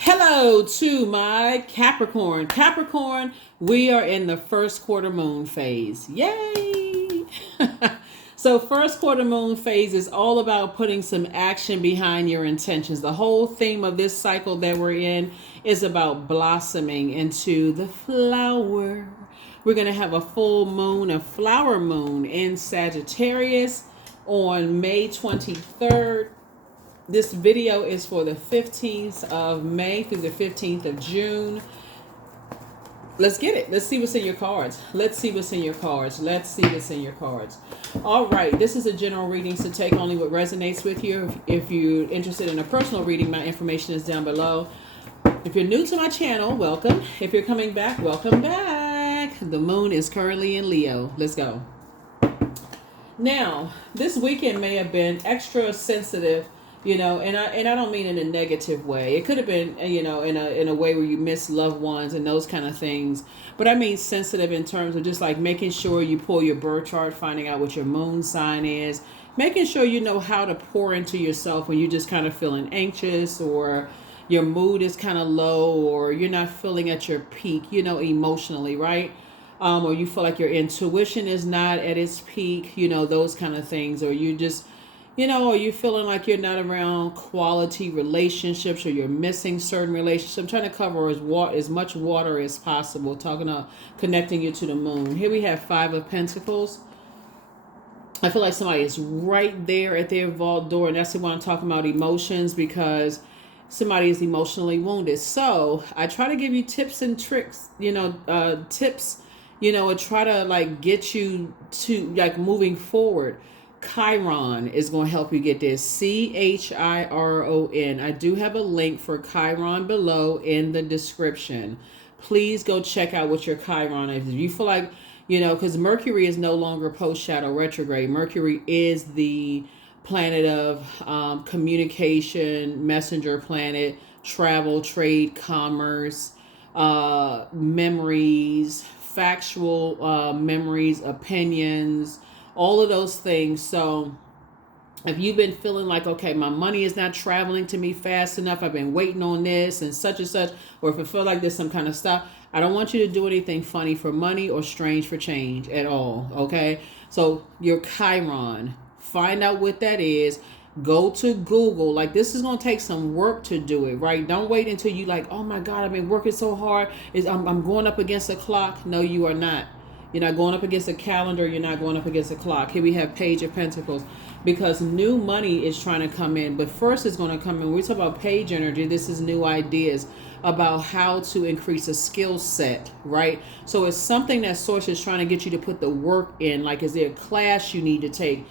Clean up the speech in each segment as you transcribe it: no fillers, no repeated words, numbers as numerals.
Hello to my Capricorn. Capricorn, we are in the first quarter moon phase. Yay! So, first quarter moon phase is all about putting some action behind your intentions. The whole theme of this cycle that we're in is about blossoming into the flower. We're going to have a full moon, a flower moon in Sagittarius on May 23rd. This video is for the 15th of May through the 15th of June. Let's get it. Let's see what's in your cards. Let's see what's in your cards. Let's see what's in your cards. All right. This is a general reading, so take only what resonates with you. If you're interested in a personal reading, my information is down below. If you're new to my channel, welcome. If you're coming back, welcome back. The moon is currently in Leo. Let's go. Now, this weekend may have been extra sensitive, and I don't mean in a negative way. It could have been, in a way where you miss loved ones and those kind of things. But I mean sensitive in terms of just like making sure you pull your birth chart, finding out what your moon sign is, making sure you know how to pour into yourself when you're just kind of feeling anxious or your mood is kind of low or you're not feeling at your peak, emotionally, right? Or you feel like your intuition is not at its peak, those kind of things, or you just, or you feeling like you're not around quality relationships or you're missing certain relationships. I'm trying to cover as much water as possible, talking about connecting you to the moon. Here we have Five of Pentacles. I feel like somebody is right there at their vault door, and that's why I'm talking about emotions, because somebody is emotionally wounded. So I try to give you tips and tricks, tips, and try to like get you to like moving forward. Chiron is going to help you get this. Chiron. I do have a link for Chiron below in the description. Please go check out what your Chiron is. If you feel like, because Mercury is no longer post-shadow retrograde. Mercury is the planet of communication, messenger planet, travel, trade, commerce, memories, factual memories, opinions, all of those things. So if you've been feeling like, okay, my money is not traveling to me fast enough, I've been waiting on this and such, or if it feels like there's some kind of stuff, I don't want you to do anything funny for money or strange for change at all, okay? So your Chiron, find out what that is. Go to Google. Like, this is going to take some work to do it, right? Don't wait until you like, oh my God, I've been working so hard. I'm going up against the clock. No, you are not. You're not going up against a calendar. You're not going up against a clock. Here we have Page of Pentacles, because new money is trying to come in. But first it's going to come in. When we talk about page energy, this is new ideas about how to increase a skill set, right? So it's something that Source is trying to get you to put the work in. Like, is there a class you need to take?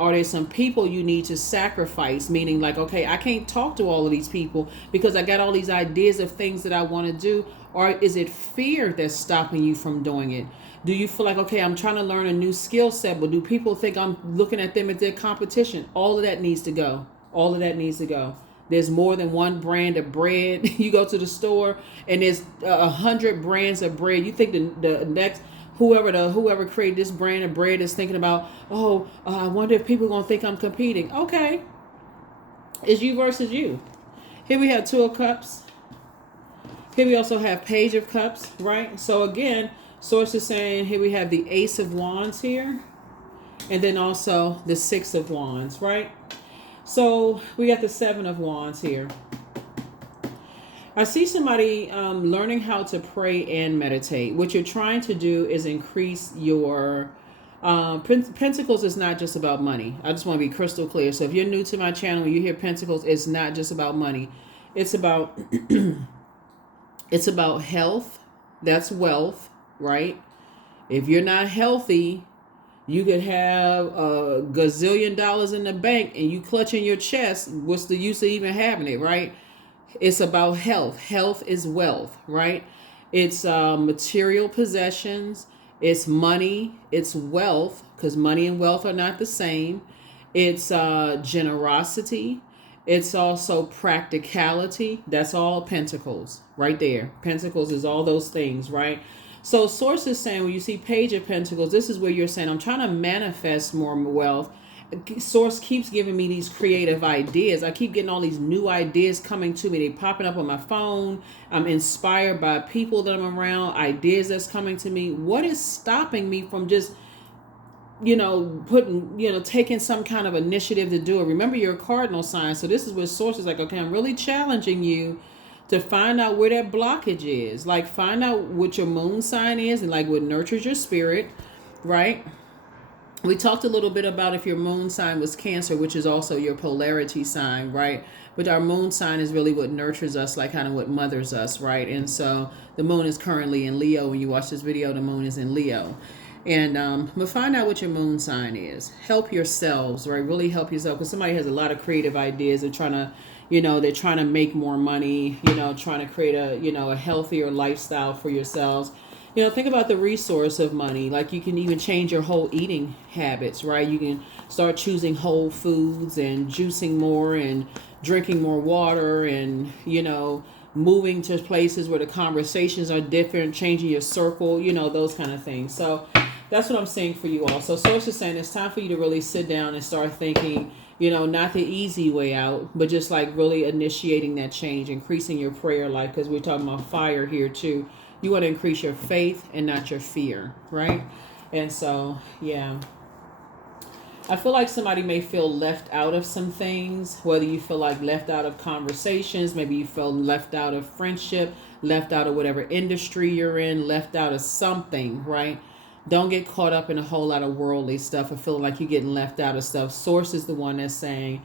Are there some people you need to sacrifice? Meaning like, okay, I can't talk to all of these people because I got all these ideas of things that I want to do. Or is it fear that's stopping you from doing it? Do you feel like, okay, I'm trying to learn a new skill set, but do people think I'm looking at them as their competition? All of that needs to go. All of that needs to go. There's more than one brand of bread. You go to the store and there's 100 brands of bread. You think the next whoever created this brand of bread is thinking about, I wonder if people are gonna think I'm competing. Okay, it's you versus you. Here we have Two of Cups. Here we also have Page of Cups, right? So again, Source is saying here we have the Ace of Wands here, and then also the Six of Wands, right? So we got the Seven of Wands here. I see somebody learning how to pray and meditate. What you're trying to do is increase your Pentacles is not just about money. I just want to be crystal clear. So if you're new to my channel, when you hear Pentacles, it's not just about money. It's about it's about health. That's wealth, right? If you're not healthy, you could have a gazillion dollars in the bank and you clutching your chest. What's the use of even having it, right? It's about health. Health is wealth, right? It's material possessions. It's money. It's wealth, because money and wealth are not the same. It's generosity. It's also practicality. That's all Pentacles right there. Pentacles is all those things, right? So Source is saying when you see Page of Pentacles, this is where you're saying, I'm trying to manifest more wealth. Source keeps giving me these creative ideas. I keep getting all these new ideas coming to me. They popping up on my phone. I'm inspired by people that I'm around, ideas that's coming to me. What is stopping me from just, taking some kind of initiative to do it? Remember, you're a cardinal sign. So this is where Source is like, okay, I'm really challenging you to find out where that blockage is. Like, find out what your moon sign is and like what nurtures your spirit, right? We talked a little bit about if your moon sign was Cancer, which is also your polarity sign, right? But our moon sign is really what nurtures us, like kind of what mothers us, right? And so the moon is currently in Leo. When you watch this video, the moon is in Leo. And but find out what your moon sign is. Help yourselves, right? Really help yourself, because somebody has a lot of creative ideas. They're trying to, they're trying to make more money, trying to create a healthier lifestyle for yourselves. Think about the resource of money. Like, you can even change your whole eating habits, right? You can start choosing whole foods and juicing more and drinking more water and, moving to places where the conversations are different, changing your circle, those kind of things. So that's what I'm saying for you all. So Source is saying it's time for you to really sit down and start thinking, not the easy way out, but just like really initiating that change, increasing your prayer life, because we're talking about fire here too. You want to increase your faith and not your fear, right? And so, yeah. I feel like somebody may feel left out of some things, whether you feel like left out of conversations, maybe you feel left out of friendship, left out of whatever industry you're in, left out of something, right? Don't get caught up in a whole lot of worldly stuff or feeling like you're getting left out of stuff. Source is the one that's saying,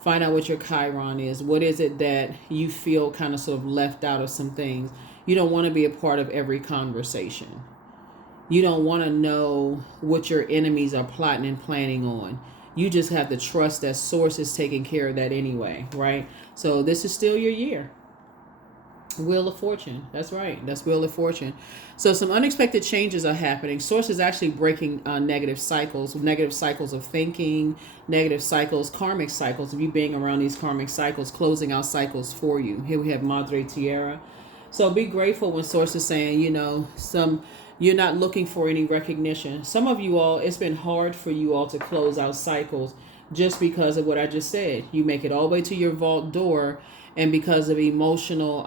find out what your Chiron is. What is it that you feel kind of sort of left out of some things? You don't want to be a part of every conversation. You don't want to know what your enemies are plotting and planning on. You just have to trust that Source is taking care of that anyway, right? So this is still your year. Wheel of Fortune. That's right. That's Wheel of Fortune. So some unexpected changes are happening. Source is actually breaking negative cycles of thinking, negative cycles, karmic cycles. If you being around these karmic cycles, closing out cycles for you. Here we have Madre Tierra. So be grateful when Source is saying, you're not looking for any recognition. Some of you all, it's been hard for you all to close out cycles just because of what I just said. You make it all the way to your vault door, and because of emotional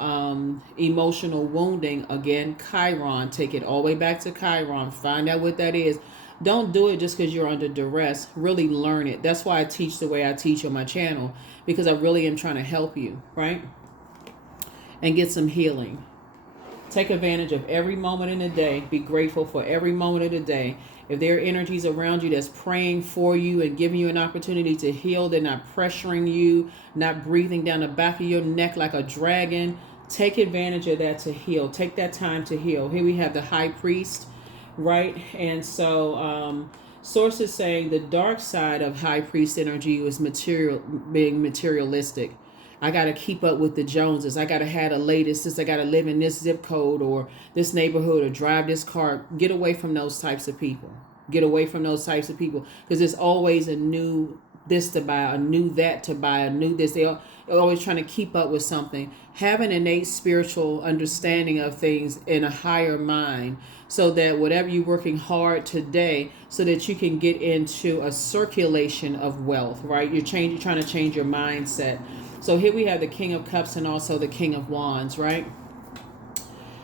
wounding, again, Chiron, take it all the way back to Chiron. Find out what that is. Don't do it just because you're under duress. Really learn it. That's why I teach the way I teach on my channel, because I really am trying to help you, right? And get some healing. Take advantage of every moment in the day. Be grateful for every moment of the day. If there are energies around you that's praying for you and giving you an opportunity to heal, they're not pressuring you, not breathing down the back of your neck like a dragon, take advantage of that to heal. Take that time to heal. Here we have the High Priest, right? And so Source is saying the dark side of High Priest energy was being materialistic. I got to keep up with the Joneses. I got to have the latest. I got to live in this zip code or this neighborhood or drive this car. Get away from those types of people. Get away from those types of people, because there's always a new this to buy, a new that to buy, a new this. They're always trying to keep up with something. Have an innate spiritual understanding of things in a higher mind, so that whatever you're working hard today, so that you can get into a circulation of wealth, right? You're trying to change your mindset. So here we have the King of Cups and also the King of Wands, right?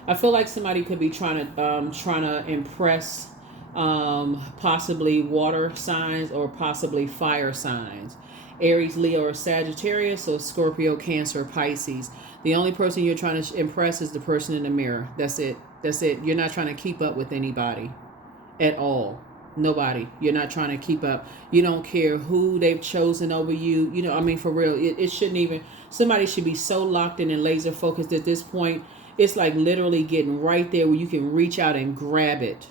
I feel like somebody could be trying to impress possibly water signs or possibly fire signs. Aries, Leo, or Sagittarius, or Scorpio, Cancer, Pisces. The only person you're trying to impress is the person in the mirror. That's it. That's it. You're not trying to keep up with anybody at all. Nobody. You're not trying to keep up. You don't care who they've chosen over you. For real, it shouldn't even, somebody should be so locked in and laser focused at this point. It's like literally getting right there where you can reach out and grab it.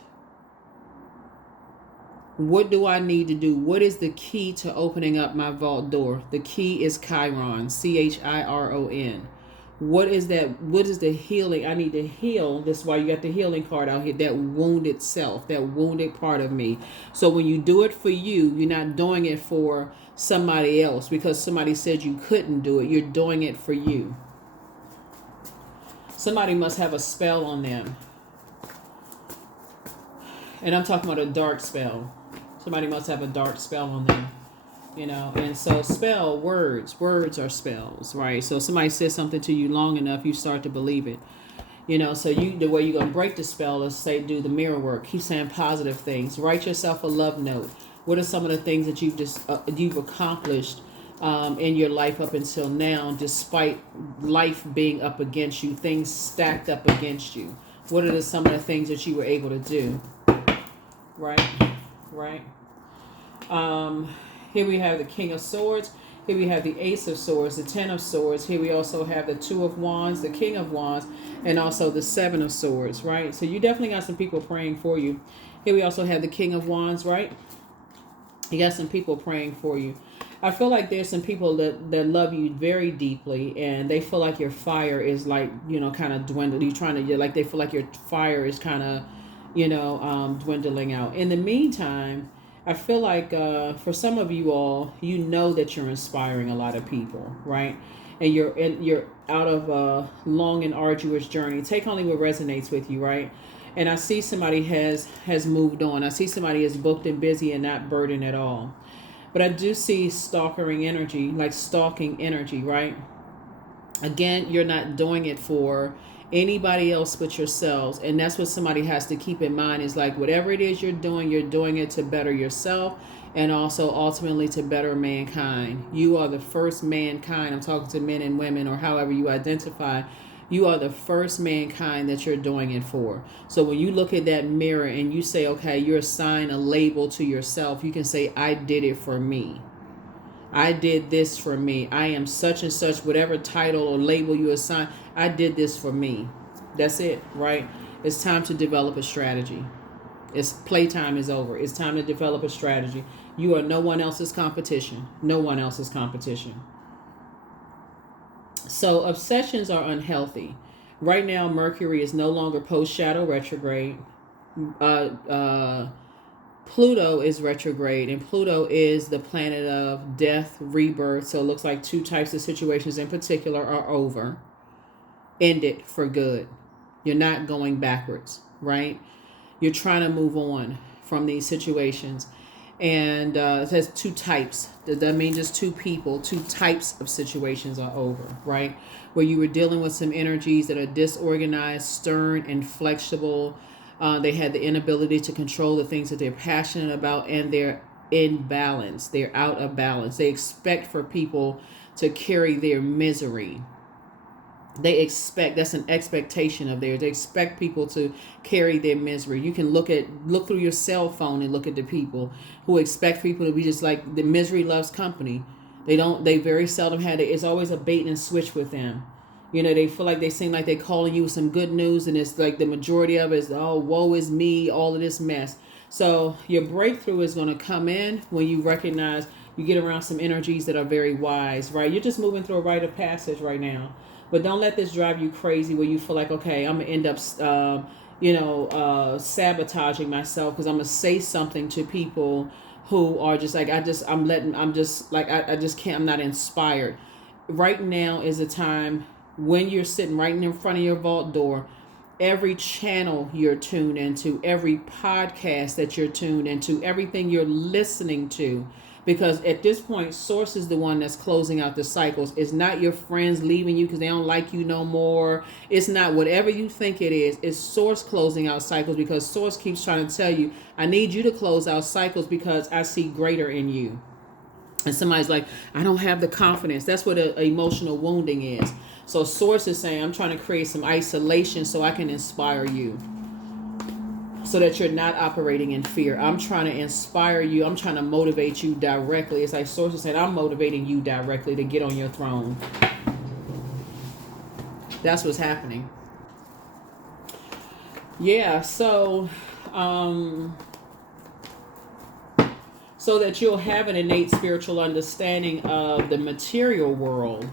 What do I need to do? What is the key to opening up my vault door? The key is Chiron, Chiron. What is that? What is the healing? I need to heal. That's why you got the healing card out here. That wounded self, that wounded part of me. So when you do it for you, you're not doing it for somebody else because somebody said you couldn't do it. You're doing it for you. Somebody must have a spell on them. And I'm talking about a dark spell. Somebody must have a dark spell on them. And so words are spells, right? So somebody says something to you long enough, you start to believe it. So the way you're gonna break the spell is do the mirror work. Keep saying positive things. Write yourself a love note. What are some of the things that you've accomplished in your life up until now, despite life being up against you, things stacked up against you? What are some of the things that you were able to do? Right. Here we have the King of Swords. Here we have the Ace of Swords, the Ten of Swords. Here we also have the Two of Wands, the King of Wands, and also the Seven of Swords, right? So you definitely got some people praying for you. Here we also have the King of Wands, right? You got some people praying for you. I feel like there's some people that love you very deeply, and they feel like your fire is like, kind of dwindled. They feel like your fire is kind of, dwindling out. In the meantime, I feel like for some of you all, that you're inspiring a lot of people, right? And you're out of a long and arduous journey. Take only what resonates with you, right? And I see somebody has moved on. I see somebody is booked and busy and not burdened at all. But I do see stalking energy, right? Again, you're not doing it for anybody else but yourselves. And that's what somebody has to keep in mind, is like, whatever it is you're doing it to better yourself and also ultimately to better mankind. You are the first mankind. I'm talking to men and women, or however you identify. You are the first mankind that you're doing it for. So when you look at that mirror and you say, okay, you're assigning a label to yourself, you can say, I did it for me. I did this for me. I am such and such, whatever title or label you assign. I did this for me. That's it, right? It's time to develop a strategy. Playtime is over. It's time to develop a strategy. You are no one else's competition. No one else's competition. So obsessions are unhealthy. Right now, Mercury is no longer post-shadow retrograde. Pluto is retrograde, and Pluto is the planet of death, rebirth. So it looks like two types of situations in particular are over. Ended for good. You're not going backwards, right? You're trying to move on from these situations. And it says two types. That means just two people, two types of situations are over, right? Where you were dealing with some energies that are disorganized, stern, inflexible. They had the inability to control the things that they're passionate about, and they're in balance. They're out of balance. They expect for people to carry their misery. That's an expectation of theirs. They expect people to carry their misery. You can look through your cell phone and look at the people who expect people to be just like, the misery loves company. They very seldom have it. It's always a bait and switch with them. They feel like they seem like they're calling you with some good news, and it's like the majority of it is, oh, woe is me, all of this mess. So your breakthrough is going to come in when you recognize, you get around some energies that are very wise, right? You're just moving through a rite of passage right now. But don't let this drive you crazy where you feel like, okay, I'm going to end up, sabotaging myself because I'm going to say something to people who are just like, I'm not inspired. Right now is a time when you're sitting right in front of your vault door, every channel you're tuned into, every podcast that you're tuned into, everything you're listening to. Because at this point, Source is the one that's closing out the cycles. It's not your friends leaving you because they don't like you no more. It's not whatever you think it is. It's Source closing out cycles, because Source keeps trying to tell you, I need you to close out cycles because I see greater in you. And somebody's like, I don't have the confidence. That's what emotional wounding is. So Source is saying, I'm trying to create some isolation so I can inspire you, so that you're not operating in fear. I'm trying to inspire you. I'm trying to motivate you directly. It's like Source is saying, I'm motivating you directly to get on your throne. That's what's happening. Yeah, so that you'll have an innate spiritual understanding of the material world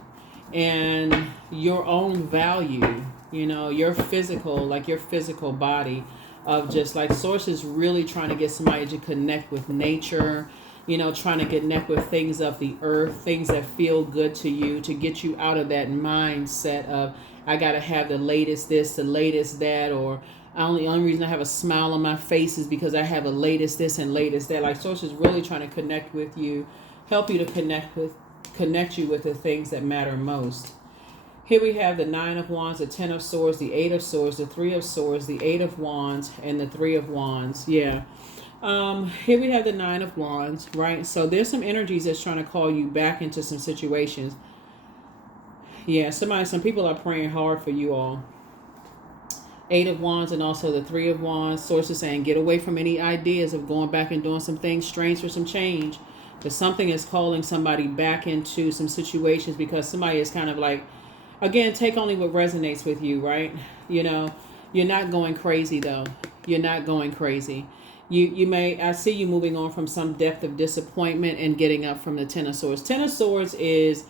and your own value, your physical body, of just like Source is really trying to get somebody to connect with nature, trying to connect with things of the earth, things that feel good to you, to get you out of that mindset of, I got to have the latest this, the latest that, or the only reason I have a smile on my face is because I have the latest this and latest that. Like Source is really trying to connect with you help you to connect you with the things that matter most. Here we have the Nine of Wands, the Ten of Swords, the Eight of Swords, the Three of Swords, the Eight of Wands, and the Three of Wands. Yeah. Here we have the Nine of Wands, right? So there's some energies that's trying to call you back into some situations. Yeah, some people are praying hard for you all. Eight of Wands and also the Three of Wands. Sources saying get away from any ideas of going back and doing some things strange for some change. Because something is calling somebody back into some situations because somebody is kind of like, again, take only what resonates with you, right? You know, you're not going crazy though. You're not going crazy. I see you moving on from some depth of disappointment and getting up from the Ten of Swords. Ten of Swords is,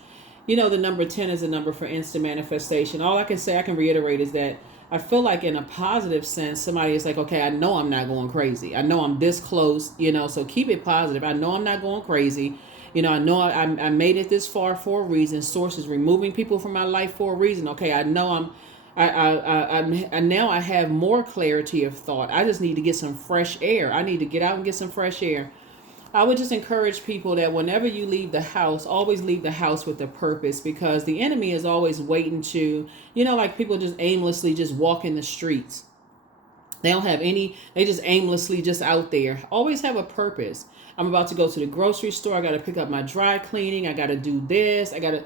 the number 10 is a number for instant manifestation. All I can say, I can reiterate, is that I feel like in a positive sense, somebody is like, okay, I know I'm not going crazy. I know I'm this close, so keep it positive. I know I'm not going crazy. I know I made it this far for a reason. Source is removing people from my life for a reason. Okay, I know now I have more clarity of thought. I just need to get some fresh air. I need to get out and get some fresh air. I would just encourage people that whenever you leave the house, always leave the house with a purpose, because the enemy is always waiting to, like people just aimlessly just walk in the streets. They don't have they just aimlessly just out there. Always have a purpose. I'm about to go to the grocery store. I got to pick up my dry cleaning. I got to do this. I got to,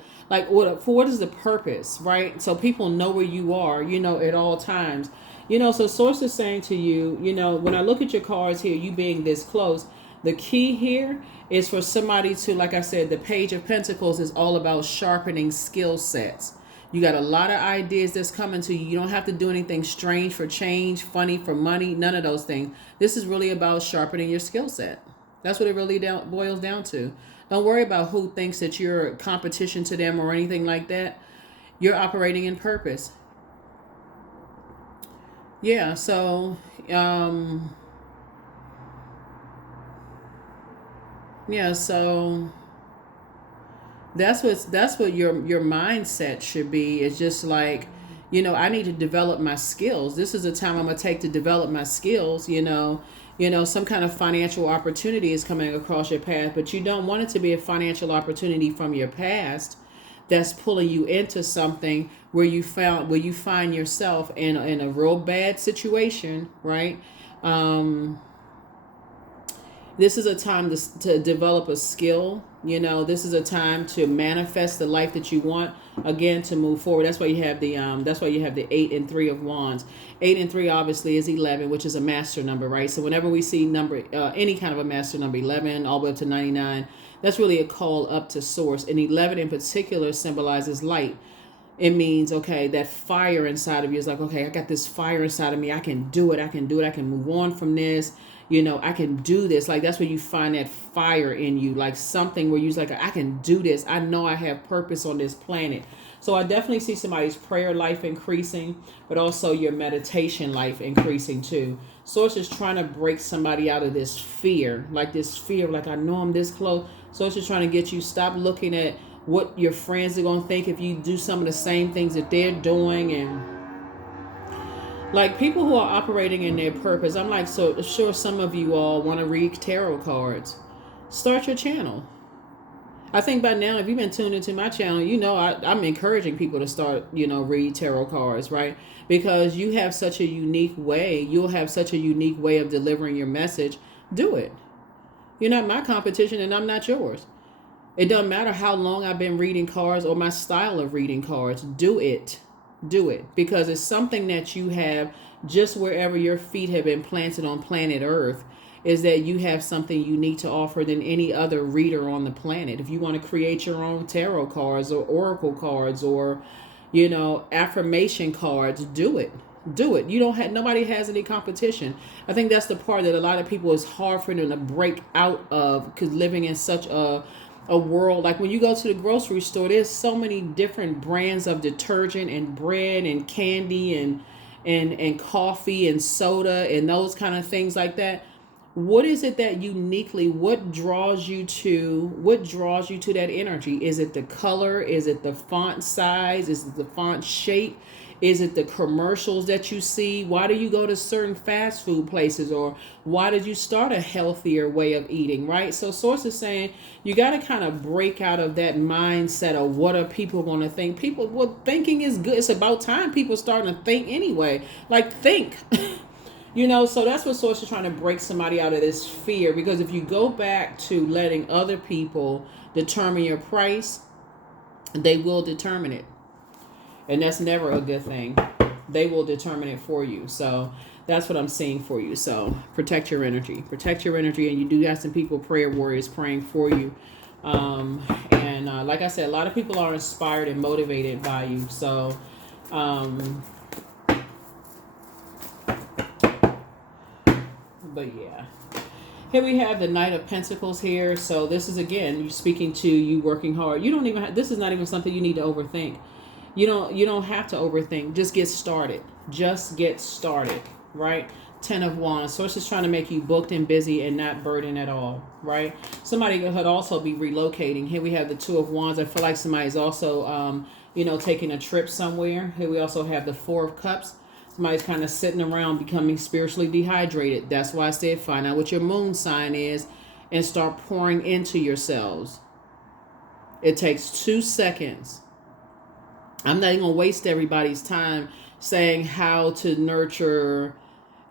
what is the purpose, right? So people know where you are, at all times. So Source is saying to you, when I look at your cards here, you being this close, the key here is for somebody to, like I said, the Page of Pentacles is all about sharpening skill sets. You got a lot of ideas that's coming to you. You don't have to do anything strange for change, funny for money, none of those things. This is really about sharpening your skill set. That's what it really boils down to. Don't worry about who thinks that you're a competition to them or anything like that. You're operating in purpose. Yeah, so so that's what your mindset should be. It's just like, I need to develop my skills. This is a time I'm gonna take to develop my skills. Some kind of financial opportunity is coming across your path, but you don't want it to be a financial opportunity from your past that's pulling you into something where you find yourself in a real bad situation, right? This is a time to develop a skill. This is a time to manifest the life that you want. Again, to move forward. That's why you have the 8 and 3 of Wands. 8 and 3 obviously is 11, which is a master number, right? So whenever we see any kind of a master number, 11 all the way up to 99, that's really a call up to Source. And 11 in particular symbolizes light. It means, okay, that fire inside of you is like, okay, I got this fire inside of me. I can do it. I can move on from this. I can do this. Like, that's where you find that fire in you, like something where you're like, I can do this. I know I have purpose on this planet. So I definitely see somebody's prayer life increasing, but also your meditation life increasing too. Source is trying to break somebody out of this fear, like I know I'm this close. Source is trying to get you stop looking at what your friends are going to think if you do some of the same things that they're doing. And like people who are operating in their purpose, I'm like, so sure some of you all want to read tarot cards. Start your channel. I think by now, if you've been tuned into my channel, I'm encouraging people to start, read tarot cards, right? Because you have such a unique way. You'll have such a unique way of delivering your message. Do it. You're not my competition and I'm not yours. It doesn't matter how long I've been reading cards or my style of reading cards. Do it. Do it. Because it's something that you have just wherever your feet have been planted on planet Earth, is that you have something unique to offer than any other reader on the planet. If you want to create your own tarot cards or oracle cards or, affirmation cards, do it. Do it. Nobody has any competition. I think that's the part that a lot of people is hard for them to break out of, because living in such a world, like when you go to the grocery store, there's so many different brands of detergent and bread and candy and coffee and soda and those kind of things like that. What is it that uniquely, what draws you to that energy? Is it the color? Is it the font size? Is it the font shape? Is it the commercials that you see? Why do you go to certain fast food places, or why did you start a healthier way of eating, right? So Source is saying you got to kind of break out of that mindset of what are people going to think. People, well, thinking is good. It's about time people starting to think anyway. Like, think. So that's what Source is trying to break somebody out of this fear. Because if you go back to letting other people determine your price, they will determine it. And that's never a good thing. They will determine it for you. So that's what I'm seeing for you. So protect your energy. Protect your energy. And you do have some people, prayer warriors, praying for you. Like I said, a lot of people are inspired and motivated by you. So but yeah, here we have the Knight of Pentacles here. So this is, again, you speaking to you working hard. You don't even have, this is not even something you need to overthink. You don't have to overthink. Just get started. Just get started, right? 10 of Wands. Source is trying to make you booked and busy and not burdened at all, right? Somebody could also be relocating. Here we have the 2 of Wands. I feel like somebody's also taking a trip somewhere. Here we also have the 4 of Cups. Somebody's kind of sitting around becoming spiritually dehydrated. That's why I said find out what your moon sign is and start pouring into yourselves. It takes 2 seconds. I'm not even going to waste everybody's time saying how to nurture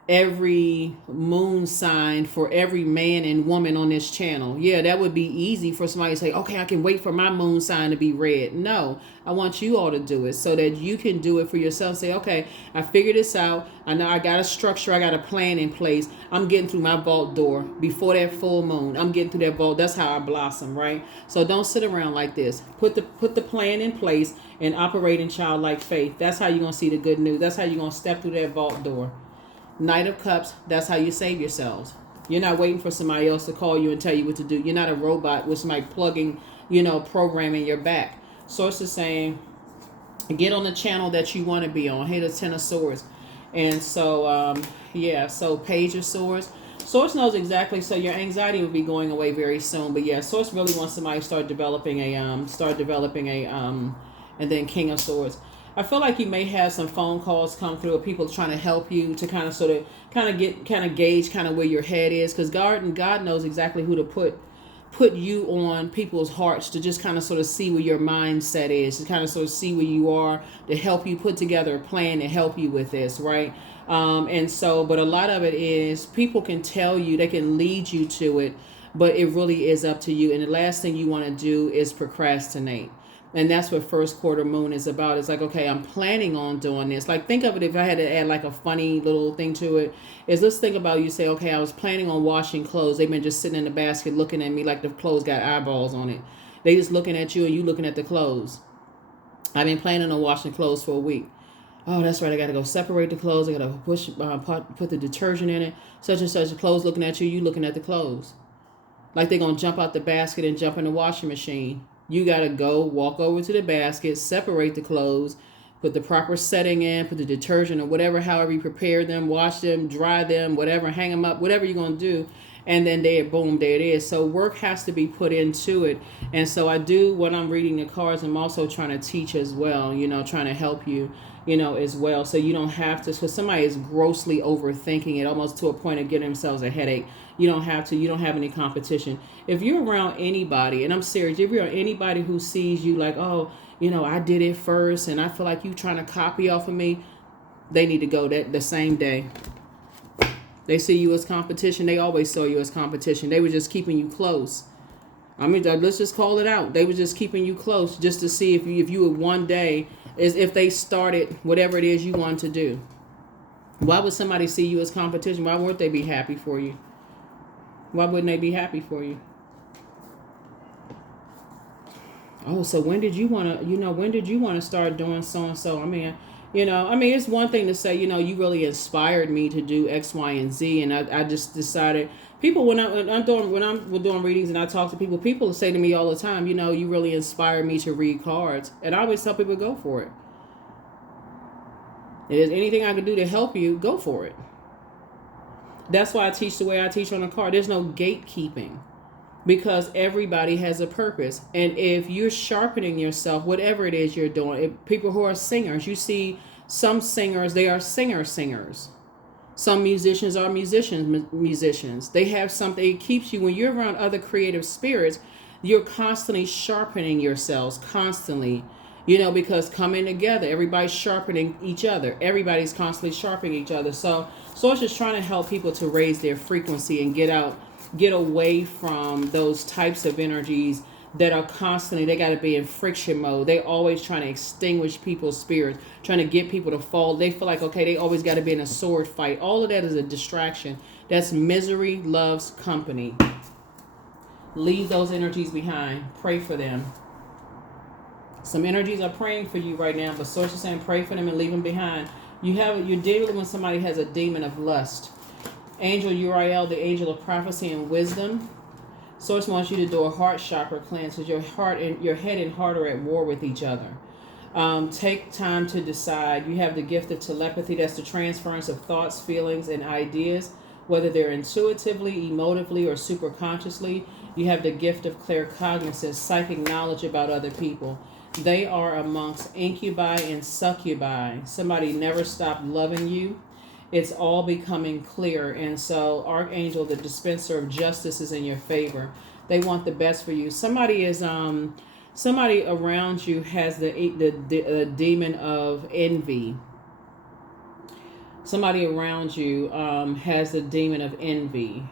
every moon sign for every man and woman on this channel. Yeah, that would be easy for somebody to say, okay, I can wait for my moon sign to be red. No, I want you all to do it so that you can do it for yourself. Say, okay, I figured this out. I know I got a structure. I got a plan in place. I'm getting through my vault door before that full moon. I'm getting through that vault. That's how I blossom, right? So don't sit around like this. Put the plan in place and operate in childlike faith. That's how you're going to see the good news. That's how you're going to step through that vault door. Knight of Cups, that's how you save yourselves. You're not waiting for somebody else to call you and tell you what to do. You're not a robot with somebody plugging, programming your back. Source is saying, get on the channel that you want to be on. Hey, the 10 of Swords. And so, so Page of Swords. Source knows exactly, so your anxiety will be going away very soon. But yeah, Source really wants somebody to start developing a, and then King of Swords. I feel like you may have some phone calls come through of people trying to help you to kind of gauge kind of where your head is, because God knows exactly who to put you on people's hearts to just kind of sort of see where your mindset is, to kind of sort of see where you are, to help you put together a plan to help you with this, right? But a lot of it is people can tell you, they can lead you to it, but it really is up to you. And the last thing you want to do is procrastinate. And that's what first quarter moon is about. It's like, okay, I'm planning on doing this. Like, think of it, if I had to add like a funny little thing to it, is let's think about you say, okay, I was planning on washing clothes. They've been just sitting in the basket looking at me like the clothes got eyeballs on it. They just looking at you and you looking at the clothes. I've been planning on washing clothes for a week. Oh, that's right. I got to go separate the clothes. I got to put the detergent in it. Such and such. The clothes looking at you looking at the clothes. Like they're going to jump out the basket and jump in the washing machine. You got to go walk over to the basket, separate the clothes, put the proper setting in, put the detergent or whatever, however you prepare them, wash them, dry them, whatever, hang them up, whatever you're going to do. And then boom, there it is. So work has to be put into it. And so when I'm reading the cards, I'm also trying to teach as well, trying to help you, as well. So you don't have to, because somebody is grossly overthinking it almost to a point of getting themselves a headache. You don't have any competition. If you're around anybody, and I'm serious, if you're around anybody who sees you like, oh, I did it first and I feel like you trying to copy off of me, they need to go the same day. They see you as competition. They always saw you as competition. They were just keeping you close. I mean, let's just call it out. They were just keeping you close just to see if you would one day, if they started whatever it is you want to do. Why would somebody see you as competition? Why wouldn't they be happy for you? Why wouldn't they be happy for you? Oh, so when did you want to start doing so and so? I mean, it's one thing to say, you really inspired me to do X, Y, and Z, and I just decided. People, when I'm doing readings and I talk to people say to me all the time, you really inspired me to read cards, and I always tell people, go for it. If there's anything I can do to help you, go for it. That's why I teach the way I teach on the card. There's no gatekeeping, because everybody has a purpose. And if you're sharpening yourself, whatever it is you're doing, people who are singers, you see some singers, they are singers. Some musicians are musicians. They have something, it keeps you, when you're around other creative spirits, you're constantly sharpening yourselves, constantly, because coming together, everybody's sharpening each other. Everybody's constantly sharpening each other. So it's just trying to help people to raise their frequency and get away from those types of energies that are constantly, they got to be in friction mode. They always trying to extinguish people's spirits, trying to get people to fall. They feel like, okay, they always got to be in a sword fight. All of that is a distraction. That's misery loves company. Leave those energies behind. Pray for them. Some energies are praying for you right now, but Source is saying pray for them and leave them behind. You're dealing with somebody who has a demon of lust. Angel Uriel, the angel of prophecy and wisdom. Source wants you to do a heart chakra cleanse, because your head and heart are at war with each other. Take time to decide. You have the gift of telepathy. That's the transference of thoughts, feelings, and ideas, whether they're intuitively, emotively, or superconsciously. You have the gift of claircognizance, psychic knowledge about other people. They are amongst incubi and succubi. Somebody never stopped loving you. It's all becoming clear. And so Archangel, the dispenser of justice, is in your favor. They want the best for you. Somebody around you has the demon of envy. Somebody around you has the demon of envy.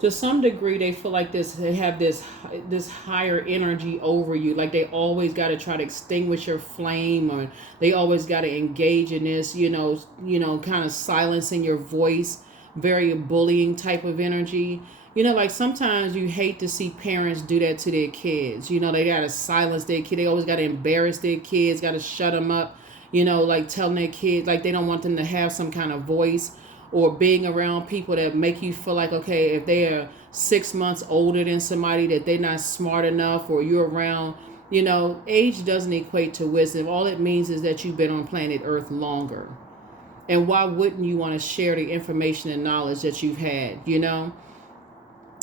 To some degree, they feel like they have this higher energy over you. Like they always got to try to extinguish your flame, or they always got to engage in this, kind of silencing your voice, very bullying type of energy. Like sometimes you hate to see parents do that to their kids. They got to silence their kid. They always got to embarrass their kids, got to shut them up, like telling their kids, like they don't want them to have some kind of voice. Or being around people that make you feel like, okay, if they are 6 months older than somebody, that they're not smart enough, or you're around, age doesn't equate to wisdom. All it means is that you've been on planet Earth longer. And why wouldn't you want to share the information and knowledge that you've had,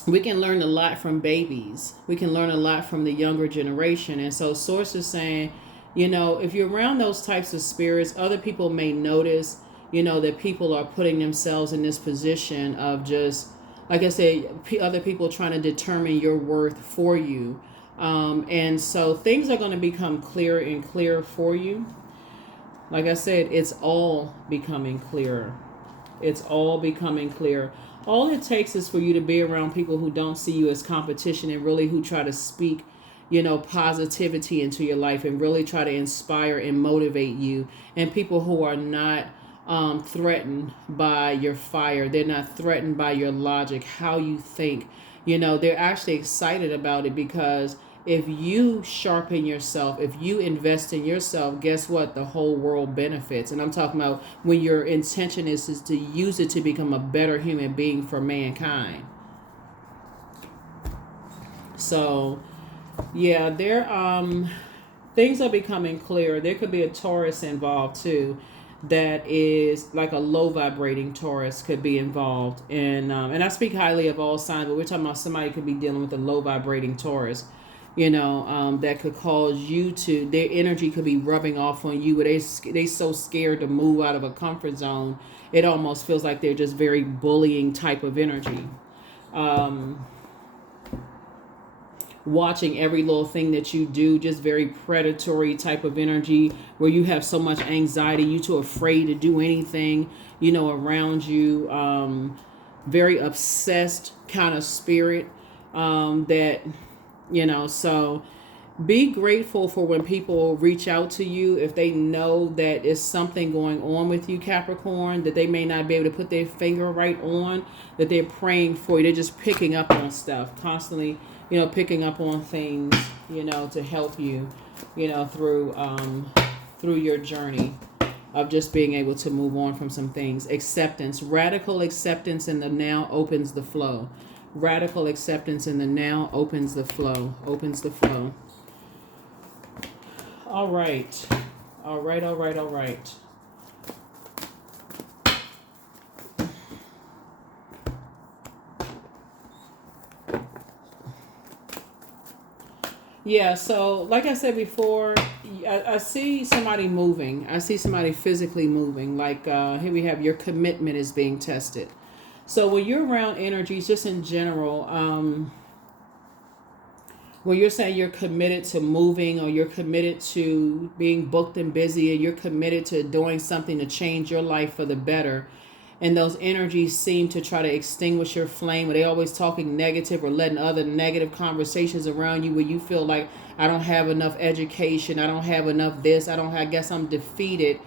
We can learn a lot from babies. We can learn a lot from the younger generation. And so Source is saying, if you're around those types of spirits, other people may notice that people are putting themselves in this position of just, like I said, other people trying to determine your worth for you. And so things are going to become clearer and clearer for you. Like I said, it's all becoming clearer. It's all becoming clearer. All it takes is for you to be around people who don't see you as competition, and really who try to speak, positivity into your life, and really try to inspire and motivate you. And people who are not threatened by your fire. They're not threatened by your logic, how you think. They're actually excited about it, because if you sharpen yourself, if you invest in yourself, guess what? The whole world benefits. And I'm talking about when your intention is to use it to become a better human being for mankind. So, yeah, things are becoming clearer. There could be a Taurus involved too. That is like a low vibrating Taurus could be involved. And I speak highly of all signs, but we're talking about somebody could be dealing with a low vibrating Taurus, that could cause you to, their energy could be rubbing off on you, but they so scared to move out of a comfort zone. It almost feels like they're just very bullying type of energy. Watching every little thing that you do, just very predatory type of energy, where you have so much anxiety, you too afraid to do anything, around you. Very obsessed kind of spirit, that, so be grateful for when people reach out to you, if they know that it's something going on with you, Capricorn, that they may not be able to put their finger right on, that they're praying for you. They're just picking up on stuff constantly, picking up on things, to help you, through your journey of just being able to move on from some things. Acceptance, radical acceptance in the now opens the flow. Radical acceptance in the now opens the flow. Opens the flow. All right. All right, all right, all right. Yeah, so like I said before, I see somebody moving. I see somebody physically moving. Like here we have your commitment is being tested. So when you're around energies, just in general, when you're saying you're committed to moving, or you're committed to being booked and busy, and you're committed to doing something to change your life for the better, and those energies seem to try to extinguish your flame, or they always talking negative or letting other negative conversations around you where you feel like, I don't have enough education, I don't have enough this, I guess I'm defeated.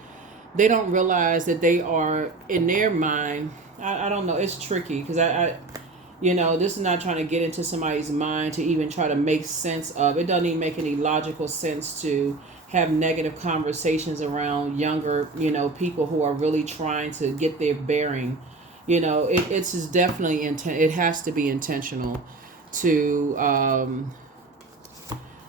They don't realize that they are, in their mind, I don't know, it's tricky because this is not trying to get into somebody's mind to even try to make sense of. It doesn't even make any logical sense to have negative conversations around younger, people who are really trying to get their bearing. It's just definitely it has to be intentional to,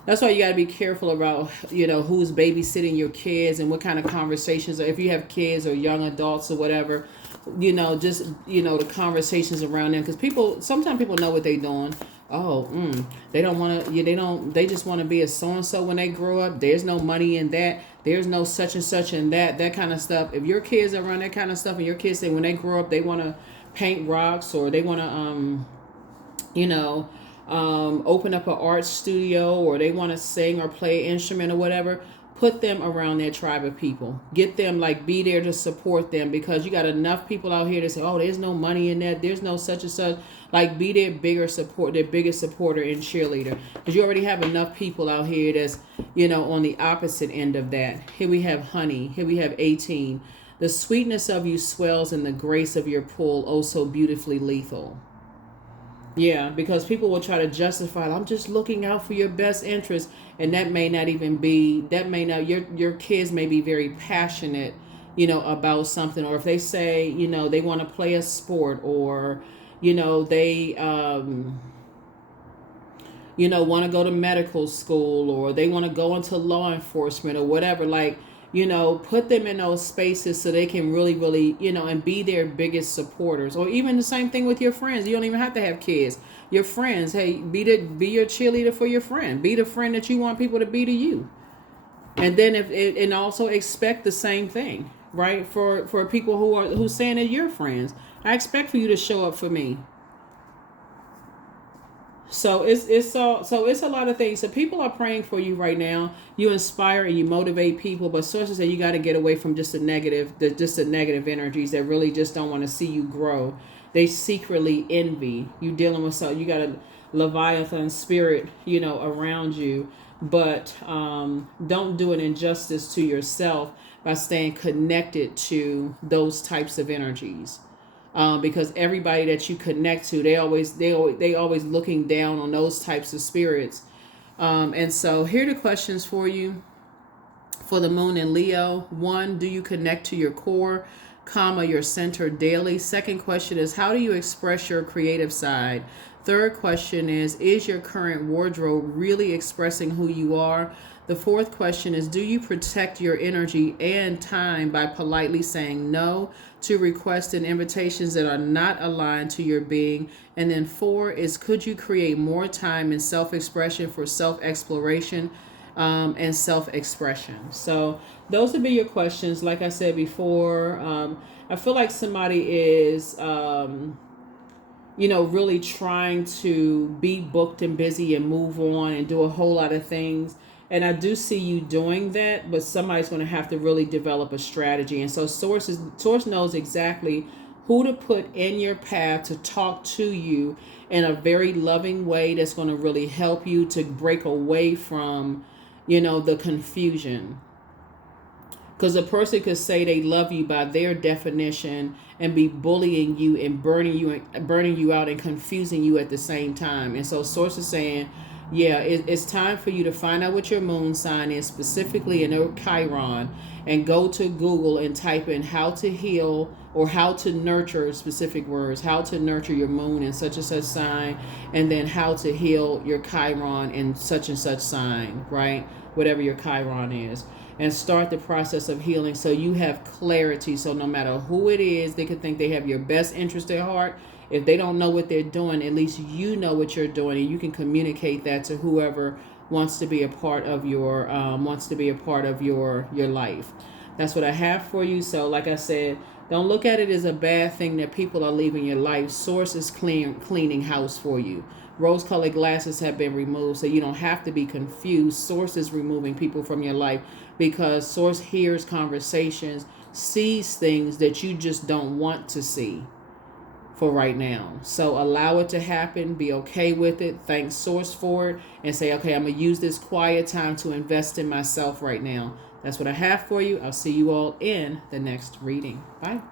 that's why you got to be careful about, who's babysitting your kids and what kind of conversations, or if you have kids or young adults or whatever, the conversations around them. Because sometimes people know what they're doing. Oh, they don't want to, they just want to be a so-and-so when they grow up. There's no money in that. There's no such and such in that kind of stuff. If your kids are around that kind of stuff and your kids say when they grow up, they want to paint rocks, or they want to, open up an art studio, or they want to sing or play an instrument or whatever, put them around their tribe of people. Get them, be there to support them, because you got enough people out here to say, oh, there's no money in that, there's no such and such. Be their biggest supporter and cheerleader, because you already have enough people out here that's, on the opposite end of that. Here we have honey. Here we have 18. The sweetness of you swells, and the grace of your pull, oh so beautifully lethal. Yeah, because people will try to justify, I'm just looking out for your best interest. And that may not even be, your kids may be very passionate, about something. Or if they say, they want to play a sport, or, they, want to go to medical school, or they want to go into law enforcement or whatever. Put them in those spaces so they can really, really, and be their biggest supporters. Or even the same thing with your friends. You don't even have to have kids. Your friends, hey, be your cheerleader for your friend. Be the friend that you want people to be to you. And then and also expect the same thing, right? For people who's saying that you're friends. I expect for you to show up for me. So it's a lot of things. So people are praying for you right now. You inspire and you motivate people, but sources say you got to get away from just the negative energies that really just don't want to see you grow. They secretly envy you. Dealing with you got a Leviathan spirit, around you, but don't do an injustice to yourself by staying connected to those types of energies. Because everybody that you connect to, they always looking down on those types of spirits. And so here are the questions for you for the moon in Leo. 1, do you connect to your core, your center daily? Second question is, how do you express your creative side? Third question is your current wardrobe really expressing who you are? The fourth question is, do you protect your energy and time by politely saying no to requests and invitations that are not aligned to your being? And then 4 is, could you create more time and self-expression for self-exploration and self-expression? So those would be your questions. Like I said before, I feel like somebody is, really trying to be booked and busy and move on and do a whole lot of things. And I do see you doing that, but somebody's going to have to really develop a strategy. And so Source knows exactly who to put in your path to talk to you in a very loving way that's going to really help you to break away from, the confusion. Because a person could say they love you by their definition and be bullying you and burning you out and confusing you at the same time. And so Source is saying, Yeah, it's time for you to find out what your moon sign is, specifically in your Chiron, and go to Google and type in how to heal or how to nurture, specific words, how to nurture your moon in such and such sign, and then how to heal your Chiron in such and such sign, right? Whatever your Chiron is. And start the process of healing so you have clarity. So no matter who it is, they could think they have your best interest at heart. If they don't know what they're doing, at least you know what you're doing, and you can communicate that to whoever wants to be a part of your your life. That's what I have for you. So like I said, don't look at it as a bad thing that people are leaving your life. Source is cleaning house for you. Rose-colored glasses have been removed, so you don't have to be confused. Source is removing people from your life because Source hears conversations, sees things that you just don't want to see for right now. So allow it to happen. Be okay with it. Thank Source for it and say, okay, I'm going to use this quiet time to invest in myself right now. That's what I have for you. I'll see you all in the next reading. Bye.